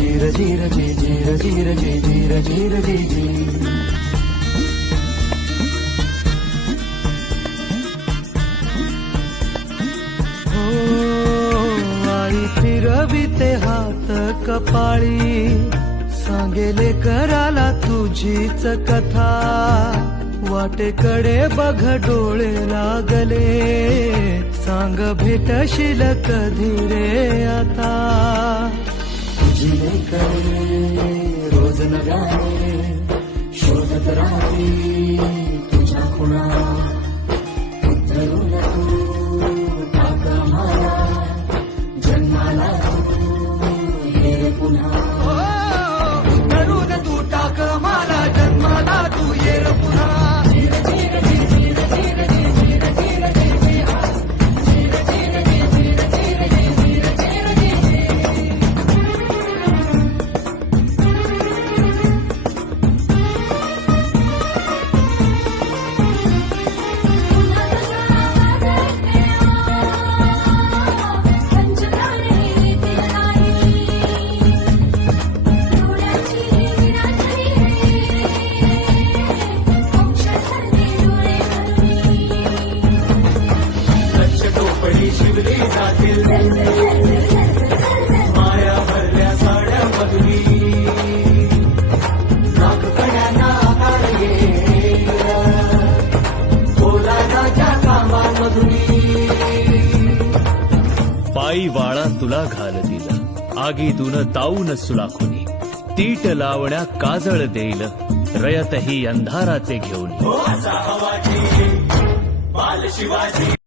जीर जीर जी जीर जीर जी जीर जीर जी जी. हो आई फिरविते हात कपाळी सांगेले कराला तुझीच कथा. वाटेकडे बघ डोळे लागले सांग भेटशील कधी रे आता. now. टोपडी जातील माया भरल्या साड्या आकार पायी वाळा तुला घाल दिला. आगीतून ताऊन सुलाखुनी तीट लावण्या काजळ देईल. रयतही अंधाराचे घेऊन. हो असा हवाजी बाल शिवाजी